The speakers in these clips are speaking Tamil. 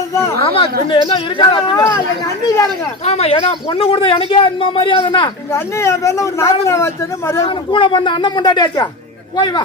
இல்லாததான். ஆமா என்ன இருக்காது எங்க அண்ணி யாருங்க? ஆமா ஏன்னா பொண்ணு கொடுத்த எனக்கே அந்த மரியாதைனா எங்க அண்ணி என் பேர்ல ஒரு நாடகம் வச்சேன்னு மரியாதை கூட பண்ண அண்ணன் முண்டாட்டியாச்சா போய் வா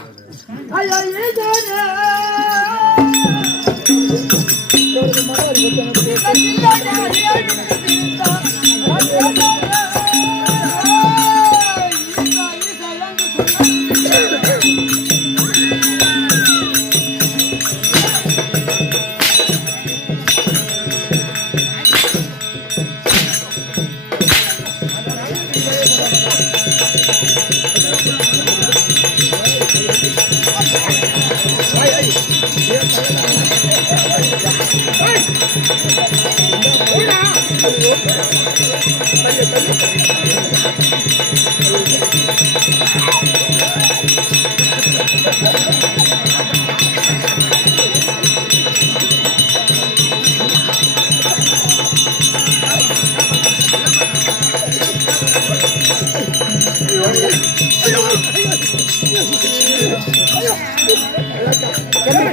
ஐயா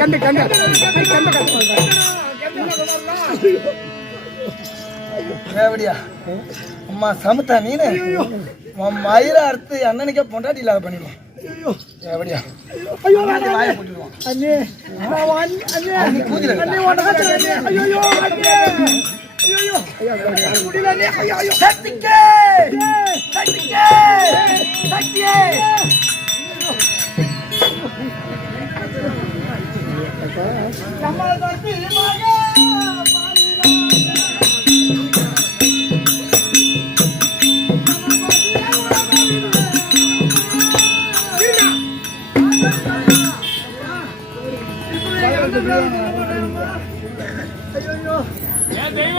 கண்டு கண்டு எப்படியா அம்மா சமத்தா நீனு மயிர அறுத்து அண்ணனுக்கே பொண்டாட்டி இல்லாத பண்ணிடுவோம் எப்படியா